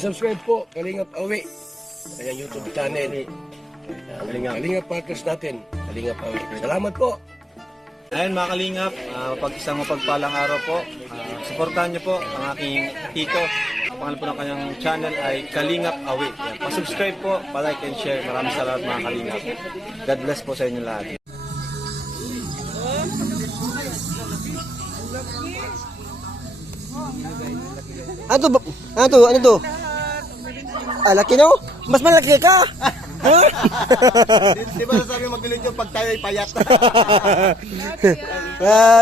Subscribe po, Kalingap Awi. Kaya YouTube channel. Kalingap Partners natin. Kalingap Awi. Salamat po. Ayun mga Kalingap, isang mapagpalang araw po. Suportahan niyo po ang aking tito. Ang pangalan po ng kanyang channel ay Kalingap Awi. Pa-subscribe po, pa-like and share. Maraming salamat mga Kalingap. God bless po sa inyo lahat. Ano to? Laki no? Mas malaki ka! Ha? Di ba sabi mag-delete yung pag tayo ay payat?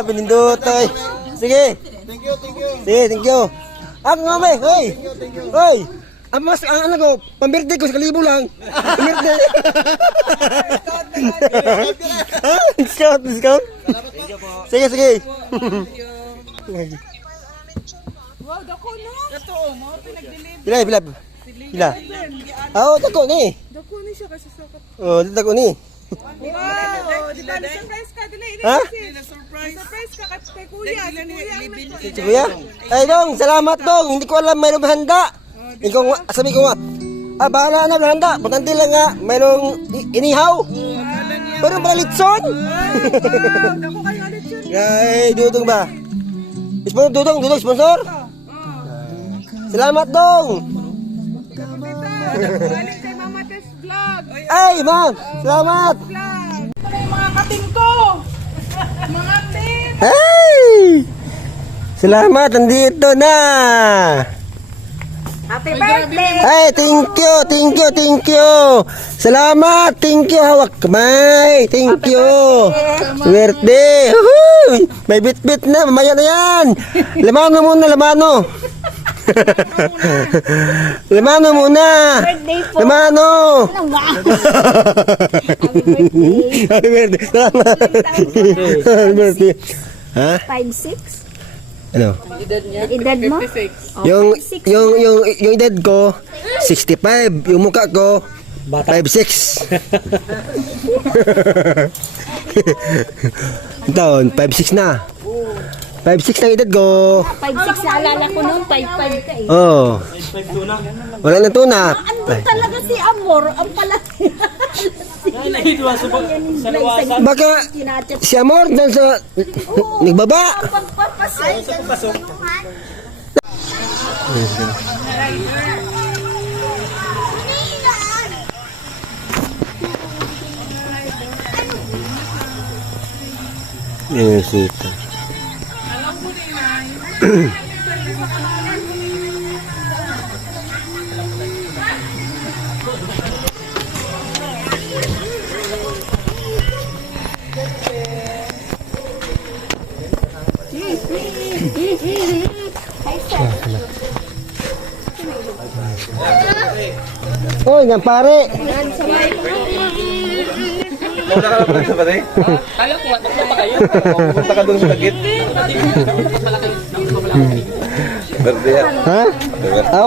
Pinindutoy. Sige. Thank you. Sige, thank you. Ako nga may, hoy! Hoy! Ang ano ko, pang-birthday ko sa kalibo lang. Pang-birthday. Discount. Sige. Wow, dako no? Ito, mo pinag-deliver. Pila. Dako ni. Dako ni siya kasi sakat. Dako ni. Wow, di ba surprise ka dili? Ha? Surprise ka kay kuya. Si Kuya? Ay dong, salamat dong. Hindi ko alam mayroong handa. Ikaw sabi ko nga, bahala na handa. Patante lang nga, mayroong inihaw. Pero pala litson. Dako kayo ulit yun. Ay, Dudong ba? Dudong, sponsor? Salamat dong. Galing kay Mama Tess Vlog. Ay, ma'am, salamat. Vlog. Ito yung mga kating ko. Mga tin. Ay! Salamat, nandito na. Happy birthday. Ay, thank you. Salamat, thank you. Hawak kamay. Thank you. Birthday. Uhuy! May bit-bit na, mamaya na yan. Lamano muna. Lamano muna. Lamano. Happy birthday. Salamat. Happy birthday. Ha? 5'6"? Ano? Edad mo? Yung edad ko 65, yung mukha ko 5'6". Taon, 5'6 na. 5'6 na edad ko. 5'6", naalala ko noon, 5'5" ka eh. Oh. Wala na tuna. Andun talaga si Amor, ang palaki. Baka si Amor dan sa nagbaba. Pagpapasok. Yes, ito. Oh, yan pare. Punta ka doon sa tagit. Birthday. Ha?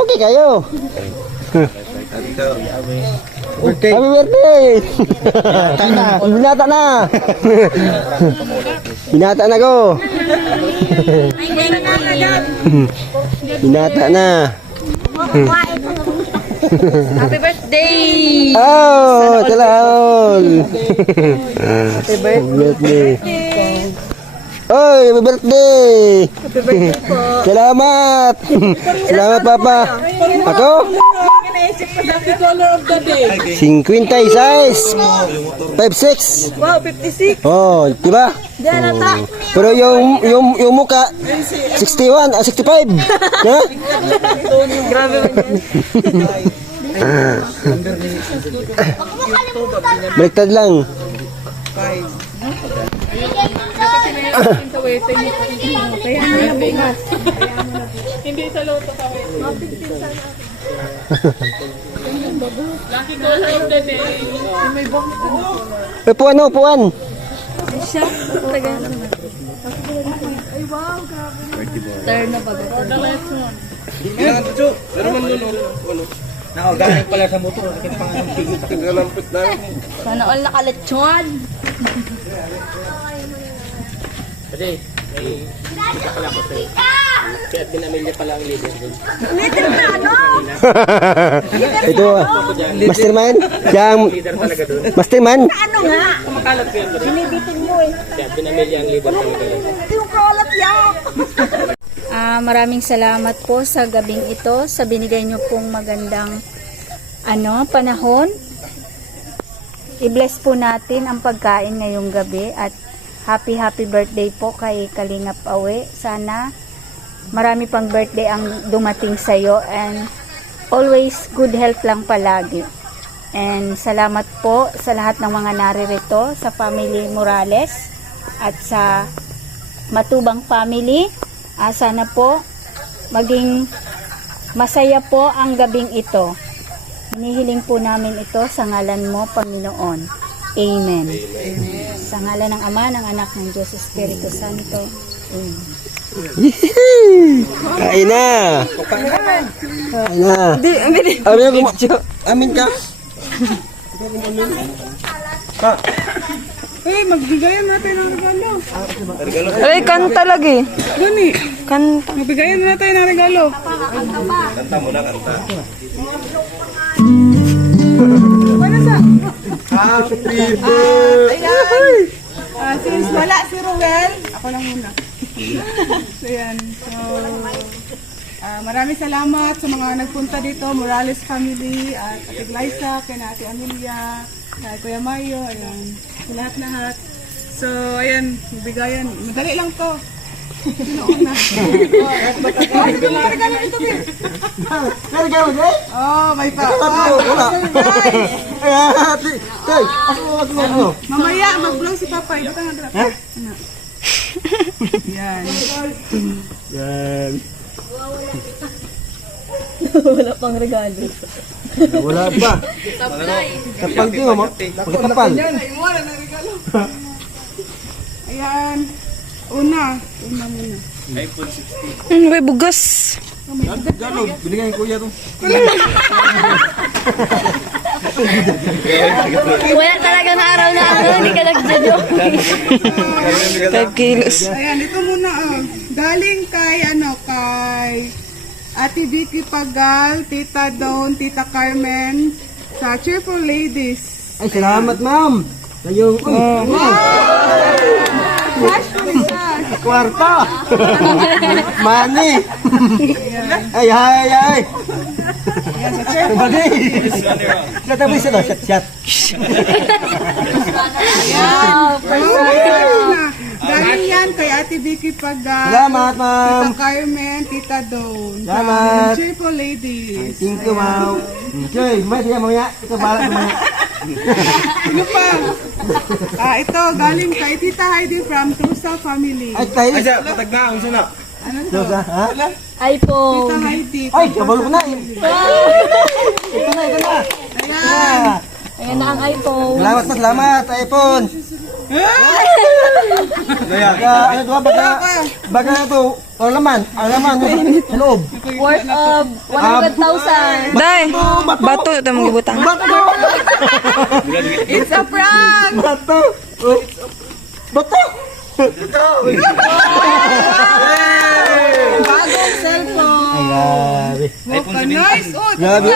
Okay kayo. Happy birthday. Binata na. Binata na ko. Binata na. Happy birthday! Oh, talaon. Happy birthday. Oy, happy birthday. Happy birthday po. Salamat. Salamat, Papa. Ako? Naisip ko lucky color of the day. 56. 56. Wow, 56. Oh, di ba? Diyan ata. Pero yung mukha 61, 65. Ha? Grabe man yan. Baliktad lang. Kaya na bukas. Hindi sa loto ka. Lucky color of the day. May box ko. Puan. Siya? Ay wow, grabe. Turn na ba? The last one. Pero man doon, Nakagaling pala sa motor. Sakit pa nga ng tigil. Nagalampit na. Sana all nakalitsyon. Kasi, Leader na ano? Ito, mastermind. Yang mastermind. Ano nga? Binibitin mo eh. Yung kalat yan. Maraming salamat po sa gabing ito, sa binigay niyo pong magandang panahon. I-bless po natin ang pagkain ngayong gabi at happy birthday po kay Kalingap Awe. Sana marami pang birthday ang dumating sa iyo and always good health lang palagi. And salamat po sa lahat ng mga naririto, sa family Morales at sa Matubang family. Sana po maging masaya po ang gabing ito. Hinihiling po namin ito sa ngalan mo, Panginoon. Amen. Sa ngalan ng Ama, ng Anak, ng Diyos Espiritu Santo. Amen. Kain na. Kain na. Amin ka. Magbigayan natin ng regalo. Ay, kanta lagi. Gani, Kanta. magbigayan natin ng regalo. Kanta muna, kanta. Happy birthday. Since wala si Ruel, ako lang muna. So yan. So, maraming salamat sa mga nagpunta dito, Morales family, at Ate Glyza, kay Ate Amelia, kay Kuya Mayo, ayan, sa lahat-lahat. So, ayan, bigayan. Madali lang to. Sino una? Ito lang regalo ito, Bill. Oh, may pa. Mamaya, mag-vlog si Papa. Ito nga dala. Yan. Yan. Wala pang regalo. Wala pa. Kapal din mo. Pagkapal. Wala na regalo. Ayan. Una muna. May bugas. Binigyan ko kuya to. Wala talaga na araw na hindi ka nagjo-joke. 5 kilos. Ayan, ito muna galing kay Ate Vicky Pagal, Tita Dawn, Tita Carmen, sa Cheerful Ladies. Ay, salamat ma'am. Ngayong kwarta. Money. Ay. Ayan, sa Cheerful. Money. Natabi siya no, shot. Galing yan kay Ate Vicky Pagal, Salamat ma'am. Tita Carmen, Tita Dawn, Salamat. sa Cheerful Ladies. Thank you ma'am. Joy, may siya mamaya. Ito bala mamaya. Ano pa? Ito, galing kay Tita Heidi from Trusa Family. Ay, tayo. Ay, siya, patag na, ang sana. Ano to? Ha? iPhone. Tita Heidi. Ay, kabalo ko na. Ito na. Ayan. Ayan na ang iPhone. Salamat, iPhone. Ano to, baga na to, ang laman, sa loob. Worth of 100,000. Day, bato ito mong gibutang. It's a prank! Bato. Bato. Bagong cellphone. Ay, grabe. Oh, nice! Oh, Grabe.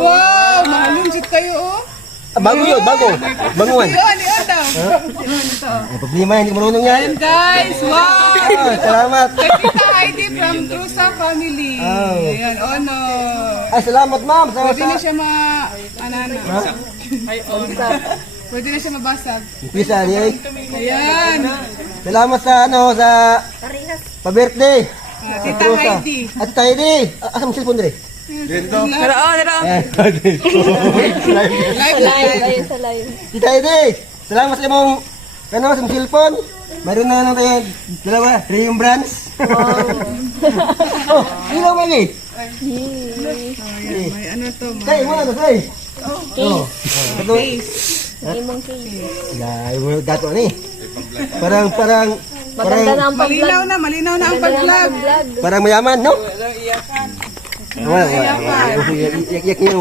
wow! Malunjit kayo, oh. Bago yun, bago. Banguan. Yun daw. Ay, problema, hindi marunong yan. And guys, wow! Salamat. Kay Tita Heidi from Trusa Family. Ayan, no. Ay, salamat ma'am. Pwede na siya pwede na siya mabasag. Pisa, niya. Ayan. Salamat sa pa-birthday. Tita Heidi. At Tita Heidi. Asam cellphone dre. Darao. Live. Ayun sa live. Tita Heidi. Salamat sa imong sa cellphone. Mayroon na lang tayo dalawa, yung brands. Oh, ano ba ni? May ano to, Say, mo na to, say. Imong case. Dai mo dato ni. Parang Maganda na ang pag-vlog. malinaw na ang pag-vlog. parang mayaman, no? Wala. Yak niyo.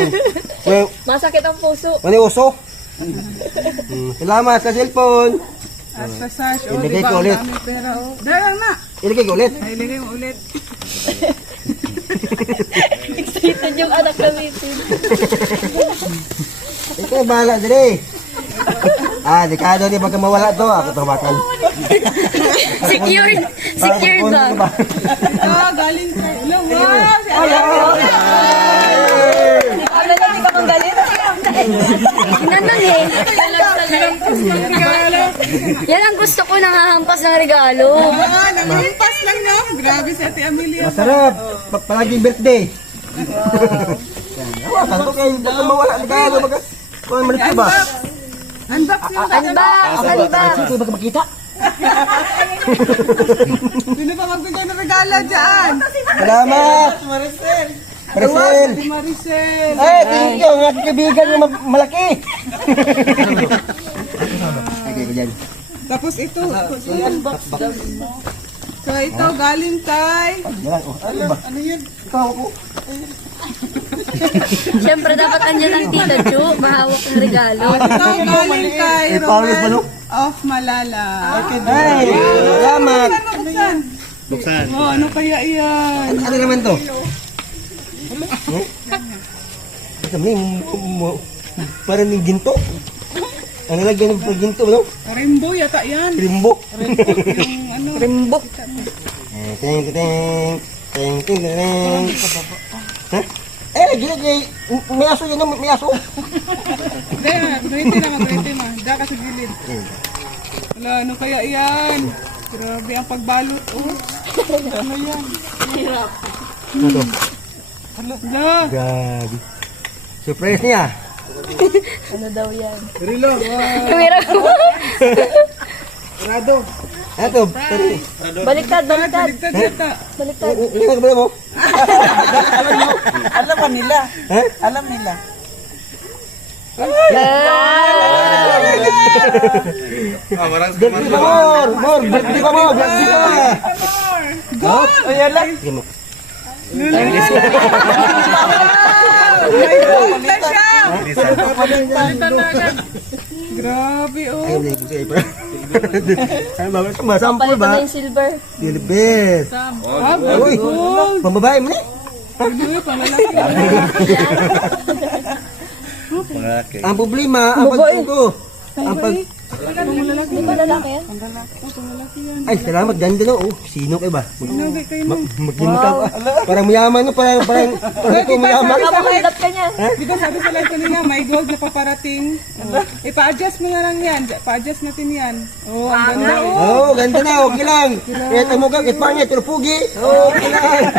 Masakit ang puso. Ano uso? Salamat sa cellphone. At sa Sash, Ibigay ko ulit. Dahil lang na. Ilagay ko ulit. Ay, ilagay mo ulit. Excited yung anak gamitin. Ikaw, bahala dali. Dekado ni baka mawala to. Ako tumakan. Secured. Secured ba? Ito, galing kay... Hello, wow! Nandun eh. Yan ang gusto ko, nangahampas ng regalo. Namimpas lang no? Grabe si Ate Amelia. Masarap. Palaging birthday. Hawakan ko kayo. Baka mawala regalo. Baka malit ka ba? Unbox mo. Unbox. Ito baka makita. Sino pa magbigay ng regalo dyan? Salamat. Maricel. Maricel. Si Maricel. Ay, thank you. Ang aking kaibigan yung malaki. Okay ko dyan. Tapos ito. So ito, galing kay... Yan. Ano ba? Ano yun? Ikaw ako. Siyempre, dapat andyan ang Tita Chu. Mahawak ng regalo. Ito, galing kay Paulis pa, no? Romel of Malala. Ay, salamat. Buksan. Oh, ano kaya yan? Ano naman to? Kami, parang yung ginto. Ang nalagyan ng ginto, no? Rainbow yata yan. Rimbo. Yung ano. Rimbok. Ting, ting, ting, ting, ting. Ha? Lagi. May aso yun, may aso. Ganito lang, ganito na. Diyan ka sa gilid. Wala, ano kaya yan? Grabe ang pagbalot. Oh. Ano yan? Hirap. Ano to? Hala. Grabe. Surprise niya. Ano daw yan? Rilo. Kamera ko. Rado. Ito, pari. Baliktad. Baligtad yata. Baliktad. Ano ba mo? Alam ba nila? Ha? Alam nila. Birthday pa more. Birthday pa more. Gold! Ayan lang. Gold na siya! Palitan na agad. Grabe oh. Ay, hindi ko kayo pa. Ay, bakit ka masampol Palitan ba? na yung silver. Dilibis. Uy, Gold! pambabae mo ni. Hindi, panlalaki. Ang problema, ang pagtuto. Ang pag... Di ba lalaki yan? Ay, salamat. Ganda no. Oh, sino kayo ba? Nagay kayo na. Magkinta ka. Parang mayaman no. Parang ito mayaman. Kapakadap ka niya. Di ba sabi sa live kanina, may gold na paparating. Oh. Pa-adjust mo na lang yan. Pa-adjust natin yan. Oh, ang ganda oh. Oh, ganda na. Okay lang. Kahit ang mukha, kahit pangit, pero pugi. Oh, okay lang.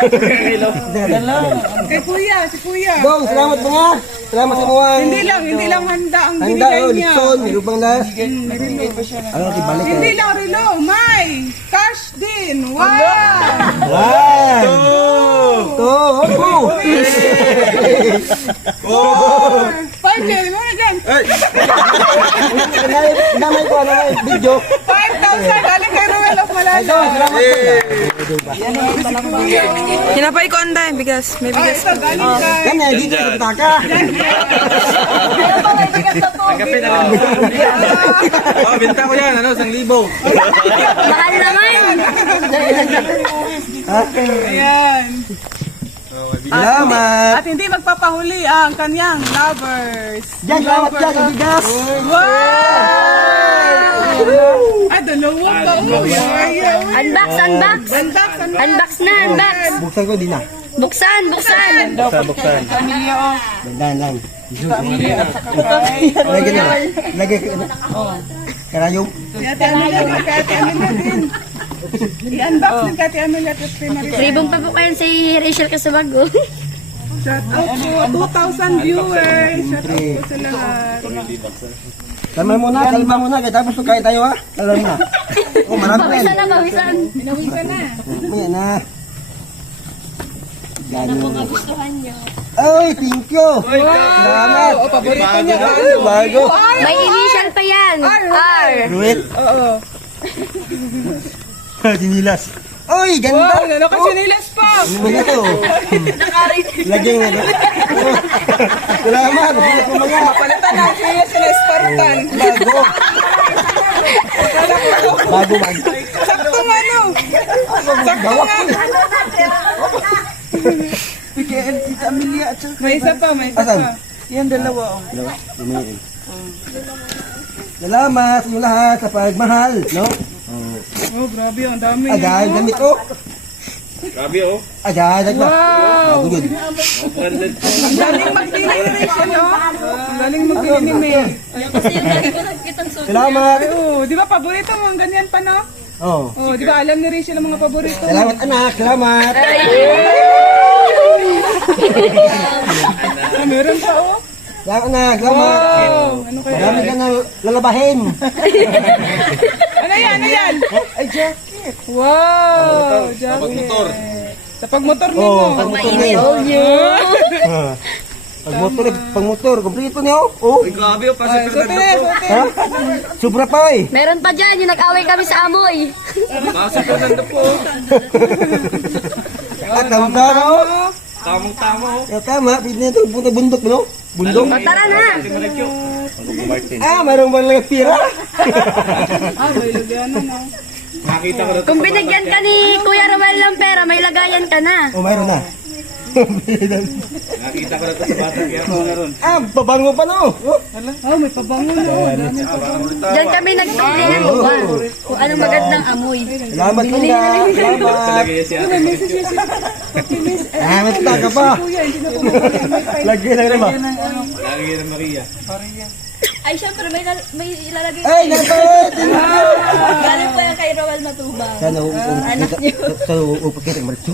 Kay Kuya, si Kuya. Bong, salamat mo nga. Salamat sa mga. Hindi lang handa ang Handa, binigay oh, niya. Lipson. May lupang na. Ano, ibalik ka. Hindi lang relo, may cash din. Wow! One. Two. Oh. Partner, mo na dyan. Namay ko ano video. 5,000 galing kay Ruel of Malala. Salamat po. Hinapay ko ang dahil bigas. May Ah, bigas. ito galing kay... Yan eh, dito sa taka. Tanggapin na lang. Oh, binta ko yan. 1,000. Mahal naman. Ayan. Salamat. At hindi magpapahuli ang kanyang lovers. Diyan, salamat dyan sa bigas. Wow! Ah, dalawa pa. Oh, yeah. Unbox. Unbox na, unbox. Buksan ko din ah. Buksan. Buksan. Pamilya oh. Dandan lang. Pamilya at saka kay... Lagyan na. Lagyan ko. Karayong. Kay Ate Amelia, kay Ate Amelia din. I-unbox din kay Ate Amelia at kay Maricel. Ribong pa po kayo si Rachel Casabago. Shout out po, 2,000 viewers. Shout out po sa lahat. Kalma muna. Kaya tapos kain tayo ha. Kalma na. Oh, marami yan. Pawisan na, pawisan. Pinawisan na. May na. Gano'n. Gustuhan niyo. Ay, thank you. Salamat. Oh, paborito niya. Ay, bago. May initial pa yan. R. Ruit. Oo. Sinilas. Ay, ganda. Wow, nakasinilas pa. Ano ba ito? Lagyan na. Salamat. Palitan na sila Spartan. Bago. Sakto ano. Sakto nga. May isa pa, may isa Asan? pa. Yan, dalawa. Salamat sa inyo lahat sa pagmahal, no? Oh, grabe, ang dami. Agay, damit ko. Grabe oh. Agay, agay. Wow! Bago yun. Ang galing mag-dining no? Ang galing mag-dining eh. Salamat. Ay, oh, di ba paborito mo? Ang ganyan pa, no? Oh. Oh, di ba alam ni Rachel ang mga paborito? Salamat anak, salamat. Ah, meron pa, oh. Salamat anak, salamat. Wow! Ano kaya? Marami ka na lalabahin. Ano yan? Ano yan? Ay, jacket. Wow! Jacket. pagmotor. Sa pagmotor mo. Oh, pagmotor niyo. Pagmotor, kompleto niyo. Oh. Grabe oh. Ay, sote, sote. Ha? Sobra pa eh. Meron pa dyan, yung nag-away kami sa amoy. Pasok Fernando po. At tama oh. Tamang-tama oh. Ya, tama, pwede na ito punta bundok, no? Bundok? Tara na! Mayroong bang lang pira? Ah, may lagyanan, no? Nakita ko na Kung binigyan ka ni Kuya Romel ng pera, may lagayan ka na. Oh, mayroon na. Nakita ko na ito sa bata. Kaya ako na ron. Babango pa, no? Oh. Oh, may pabango na. Oh, dami pabango. Diyan kami nagpili ng uwan. Kung anong magandang amoy. Salamat ka na. Salamat. Talaga yan siya. May message yan siya. Salamat ka pa. Kuya, hindi na po may Lagyan na naman. Lagi yan ang Maria. Ay, syempre, may ilalagay. Ay, natot! Galing po yan kay Romel Matubang. Sana Anak niyo. upakit ang marito.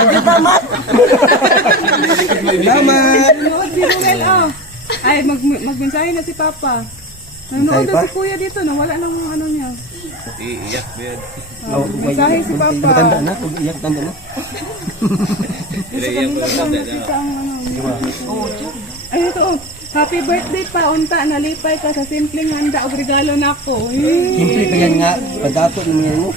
Salamat. Salamat. Nanood si Ruel, oh. Ay, magmensahe na si Papa. Nanood Mensahe na pa? si Kuya dito, nawala ng ano niya. Iiyak ba yan? Oh, mensahe si Papa. Matanda na, iyak tanda na. Iiyak ko na tanda na. Kita ang ano. Ay, ito, oh. Happy birthday pa, unta, nalipay ka sa simpleng handa o regalo na ako. Simple pa yan nga, pagdato naman yan mo.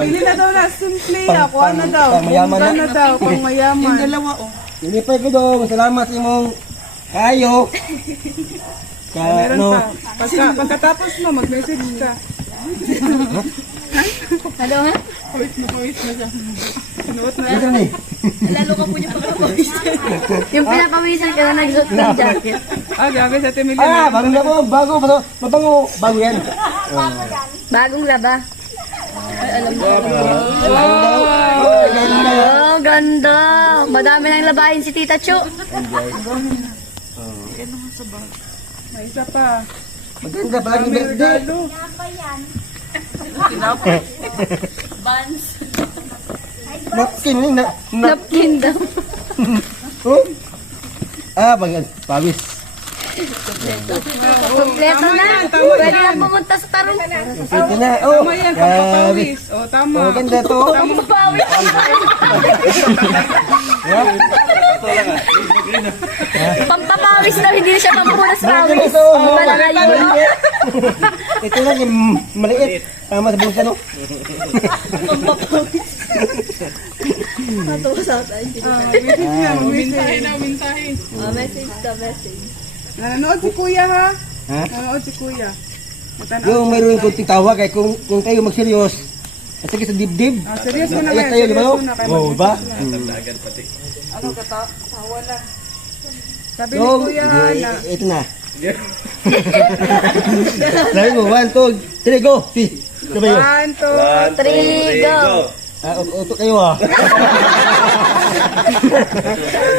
Pili na daw na, simple Pang- ako, ano pang- daw, pang mayaman kung na. ano daw, pang mayaman. Yung dalawa, oh. Nilipay ko dong, salamat sa imong kayo. Meron Ano, pa. Pagkatapos mo, mag-message ka. Ano nga? Sinuot na. ito ni. Lalo ka po niya pagkapawisan. Yung pinapawisan ka na nagsuot ng jacket. Ah, gabi sa Timilya. Bago na po, bago yan. Bagong laba. Ganda. Oh, ganda. Madami nang labahin si Tita Chu. May isa pa. Maganda pala yung May birthday. regalo. Napkin yun na. Napkin daw. Oh. Bagay, pawis. Kompleto na. Pwede na pumunta sa tarong. Pwede na. Oh, Tama yan, grabe. pampapawis. O, tama. Oh, ganda to. Pawis. Pampapawis daw, hindi na siya pampunas Ganda pawis. to. Malalayo, no? Ito lang yung maliit. Tama sa bulsa, no? Message niya, mintahe na, mintahe. Message the message. Nanonood si Kuya, ha? Ha? Nanonood si Kuya. Matanaw. Yung mayroon yung kunting tawa kay kung kayo magseryos. At sige sa dibdib. Ah, seryoso na Ayak nga. tayo, di ba? Seryoso na kayo. Oh, ba? Ano ka ta? Tawa lang. Sabi ni Yung, Kuya, ha, na. ito na. Sabi mo, 1, 2, 3, go! Si, sabay yun. 1, 2, 3, go. Uto kayo ah.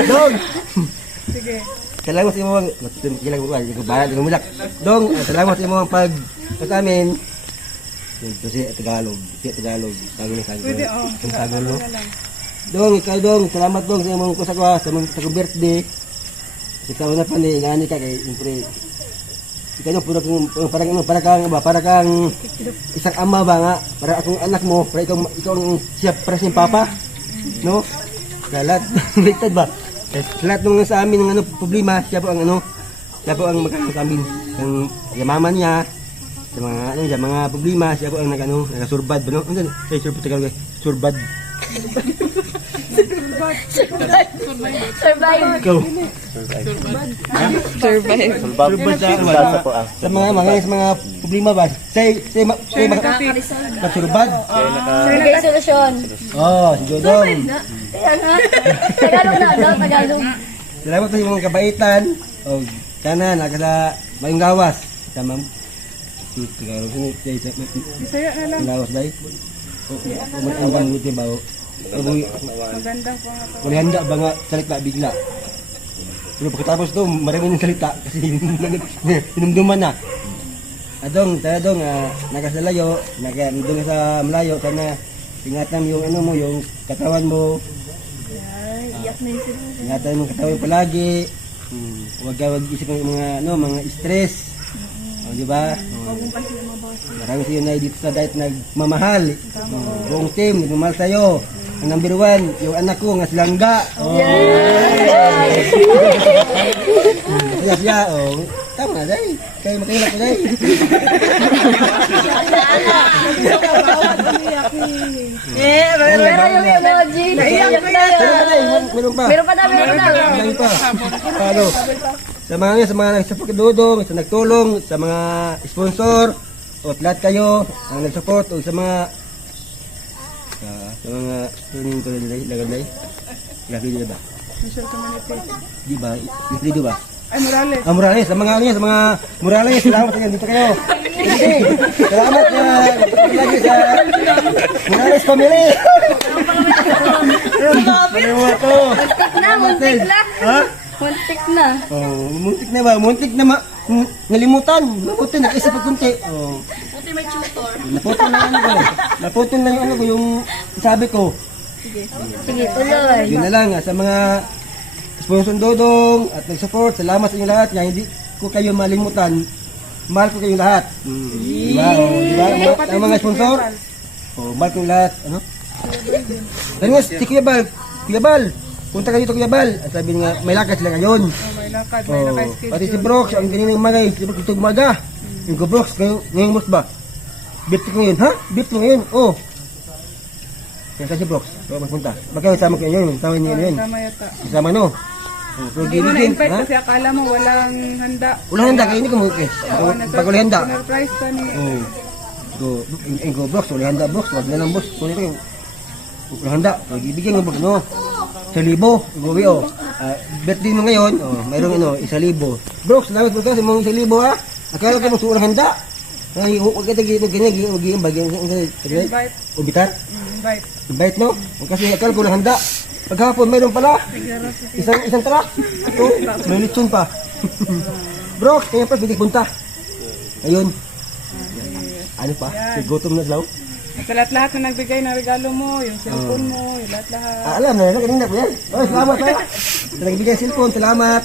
Dong! sige. Salamat sa imong Dong, salamat sa imong pag sa amin. Ito si Tagalog. Pwede, oh. Tagalog. Dong, ikaw dong, salamat dong sa imong kusagwa sa imong birthday. Ikaw na pa ni ngani ka kay siyempre. Ikaw yung para kang isang ama ba nga, para akong anak mo, para ikaw ang siya para siyang papa. No? Lahat baliktad ba? Lahat ng sa amin ng problema, siya po ang magkakaroon sa amin. Ang yamaman niya, sa mga problema, siya po ang nagasurbad ba no? Ano sa surbad? Survive. Go. Survive. Sa mga problema ba? Say magsurbad. Survey solution. Oh, si Jodong. Kaya nga. Tagalog na, no? Tagalog. Salamat sa imong kabaitan. Oh, kana nakala mayong gawas. Tama. Siguro sini sa Bisaya na lang. gawas dai. Oh, ang buti ba? Magandang pangatawag. Wala handa ba nga salita bigla. Pero pagkatapos to, marami ng salita kasi hinumduman na. Adong, nakasalayo, nakandun sa malayo, sana ingatan yung ano mo, yung katawan mo. Iyak na yung sila. Ingatan mo yung katawan palagi. Huwag isip ng mga stress. O, di ba? Marami sa'yo na dito sa diet nagmamahal. Buong team, nagmamahal sa'yo. Ang number 1, yung anak ko, nga silangga. Siya, tama, day. Kayo makilak ko, day. Pero yung emoji. Iyak na yun. Meron pa. Meron pa daw, meron pa daw. Lagi pa. Paano? Sa mga nagsapot dudong, sa nagtulong, sa mga sponsor, o lahat kayo, ang nagsupport, o sa mga tuning ko nilay, lagay. Lagi nila ba? Visual community. Di ba? Islido ba? Ay, Morales. Morales, sa mga Morales, salamat kayo, dito kayo. Sige, salamat na lagi sa Morales family. Salamat ko. Muntik na. Ha? Muntik na. Oh, muntik na ba? Muntik na nalimutan. Naputin na isa pag kunti. Oh. Buti may tutor. Naputin na yung ano ko. Naputin na yung ano ko, yung sabi ko. Sige, tuloy. Yun na lang sa mga sponsor Dodong at nag-support. Salamat sa inyo lahat. Nga hindi ko kayo malimutan. Mahal ko kayong lahat. Diba? Oh, diba? Ang mga sponsor. Oh, mahal ko yung lahat. Ano? Dahil nga, si Kuya Bal. Kuya Bal, punta kayo dito Kuya Bal. At sabi nga, may lakad sila ngayon. May lakad Oh, schedule. pati si Brooks, ang ganyan ng magay. Si Brooks ito umaga. Yung ko Brooks, ngayong mus ba? Beep ko ngayon. Ha? Beep ko ngayon. Oh. Kaya si Brooks. So, magpunta. Baka sama ko yun. Sama niyo yun. Tama yata. Kasama no. Oh, pero Hindi mo din, na-invite ha? kasi akala mo walang handa. Wala handa, kaya hindi ko mukha. Pag wala handa. Surprise ka ni. Oh. Go Brooks, wala handa Brooks. Wag na lang boss. Kunin ko yung wala handa. So, ibigyan mo no. 1,000. Uwi oh. Birthday mo ngayon, mayroong 1,000. Brooks, salamat po kasi mong 1,000 ha. Akala ko mo wala handa. Ay, huwag ka ganyan, bagyan. Invite. Ubitar? Invite. Invite no? Kasi akala ko wala handa. Paghapon mayroon pala. Isang truck. Ito, may lechon pa. Brooks, kaya pa hindi punta. Ayun. Ano pa? Gutom na daw. Sa lahat-lahat na nagbigay ng regalo mo, yung cellphone mo, yung lahat-lahat. Alam na, kanina po yan. Oh, salamat ha. Sa nagbigay ng cellphone, salamat.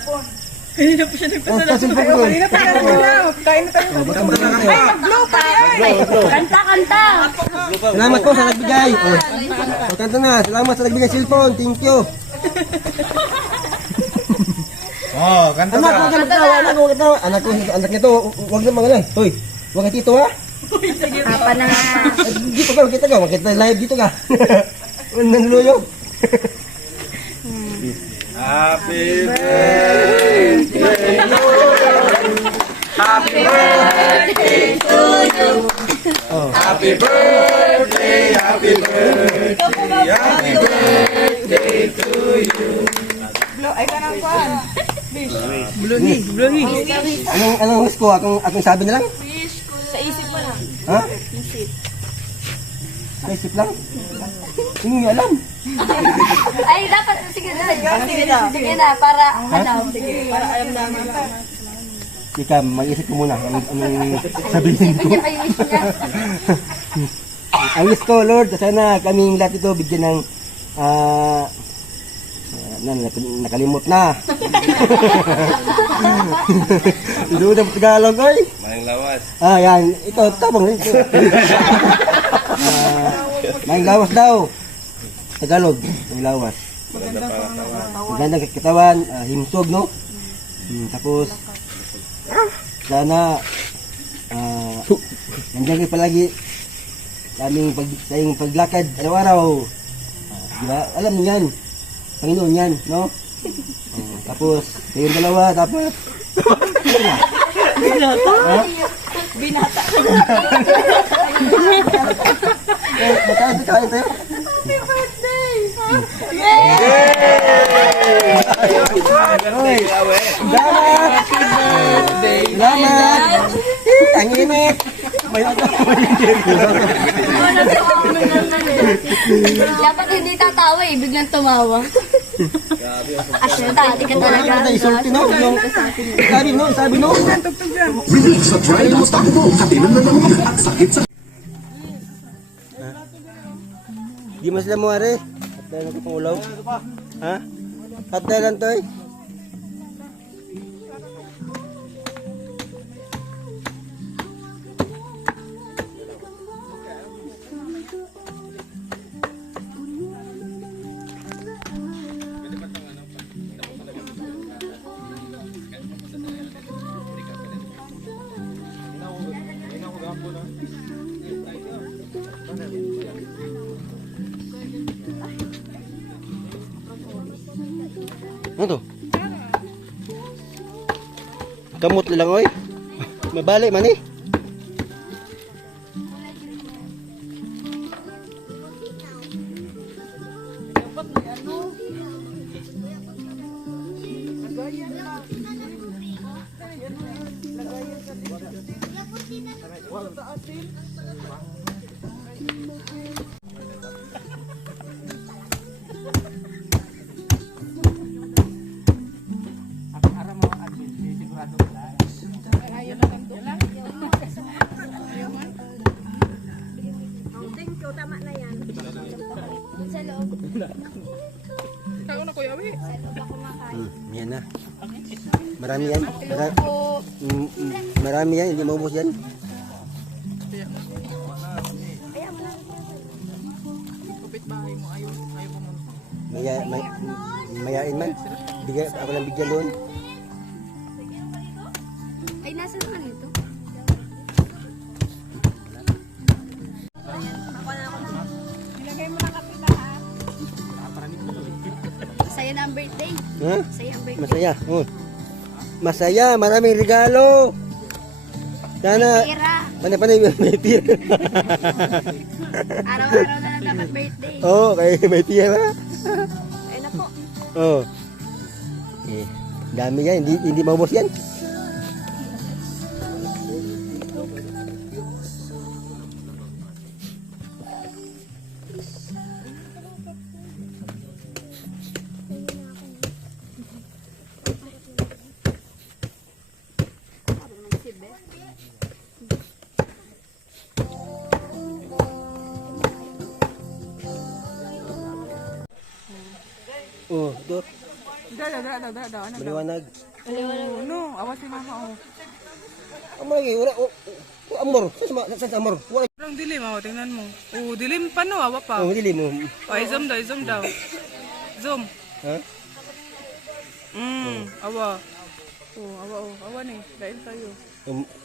Kanina po siya Oh, sa cellphone ko. Kanina pa tayo na. Kain na tayo. Baka makakakain. Ay, mag-blow pa yan. Kanta, kanta. Salamat po sa nagbigay. Oh, kanta na. Salamat sa nagbigay ng cellphone. Thank you. Oh, kanta Anak ko, anak ko, anak nito, huwag na mga lang. Hoy, huwag ka tito ha. Apa na nga. Dito ka, makita live dito ka. Nanluyo. Happy birthday. Happy birthday to you. Happy birthday, happy birthday, happy birthday to you. Blow, ay ka nang kwan. Anong wish ko? Akong sabi na lang? Sa isip mo lang. Ha? Sa isip lang? Hindi nga alam. Ay, dapat. Sige na. Sige na. Para, sige. Para alam namin. Ika, mag-isip ko muna. Anong sabihin ko? Bigyan kayo wish niya. Ang wish ko, Lord, sana kaming lahat ito bigyan ng nakalimot na. Doon ang Tagalog, oy. Maling lawas. Yan. Ito, tabang rin. Maing lawas daw. Tagalog, maing lawas. Magandang katawan, himsog, no? Tapos, sana, nandiyan kayo palagi sa aming paglakad araw-araw. Diba? Alam niyo yan. Panginoon yan, no? Tapos, yung dalawa, dapat. Binata. Kain tayo. Happy birthday! Oy, salamat! Salamat! Ang init! May Dapat hindi tatawa eh, biglang tumawa. Asya, dati ka talaga. isulti, no? Sabi, no? Di mas lang mo, are. At dahil ako pang ulaw. Ha? At dahil lang to, eh. Ano to? Kamot lang, oy. Mabalik man eh. Yan na. Marami yan. Marami yan. Hindi maubos yan. Mayain man. Bigay, ako lang bigyan doon. Ay, nasa naman ito? Masaya na ang birthday. Ha? Masaya ang birthday. Masaya. Masaya. Maraming regalo. Sana. Pera. Panay may tira. Araw-araw na lang dapat birthday. Oo, kaya may tira. Ay, nako. Oo. Eh, dami yan. Hindi maubos yan. Oh, do. Da. Maliwanag. Oh, no, awas si mama, oh. Amor lagi, wala. Amor, sa amor. Wala. Parang dilim, oh, tingnan mo. Oh, dilim pa no, awa pa. Oh, dili mo. Ay, zoom daw. Zoom. Ha? Awa. Awa ni, dahil tayo.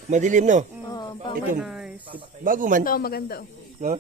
Madilim no? Oh, Ito, Nice. bago man. ito maganda. No?